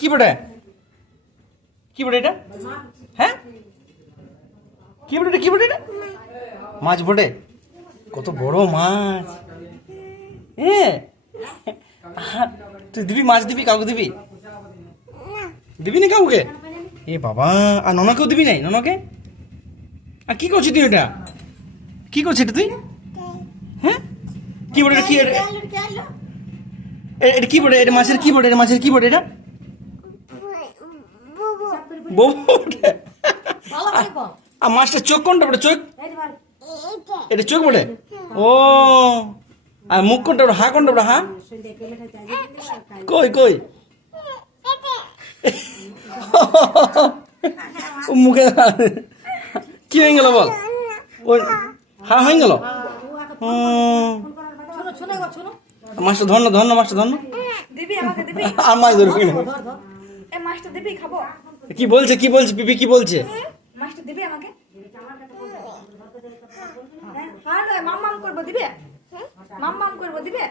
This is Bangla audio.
কি বটে কি বটে এটা? হ্যাঁ কি বটে এটা? কি বটে এটা? মাছ বটে? কত বড় মাছ! এ তুই দিবি মাছ? দিবি কাউকে? দিবি দিবি না কাউকে? এ বাবা, আর ননকেও দিবি নাই? ননকে? আর কি করছিস তুই? এটা কি করছিস এটা তুই? হ্যাঁ কি বটে এটা? কি এটা কি বটে? এটা মাছের কি বটে? এটা মাছের কি বটে? এটা বউ বটে? আর মাছটা চোখ কোনটা বটে? চোখ? এটা চোখ বটে? ও, আর মুখ কোনটা বটে? হা কোনটা বটে? হা কই কই? ও মুখে কি হয়ে গেল বল? ওই হা হয়ে গেল? মাছটা ধর না, ধর না, মাছটা ধর না। দিবি আমাকে? দিবি? আর মাছ ধরবি না। এই মাছটা দিবি? খাবো। কি বলছে? কি বলছে পিপি? কি বলছে? মাছটা দিবি আমাকে? হ্যাঁ, মাম মাম করবো, দিবে? মাম মাম করবো, দিবে?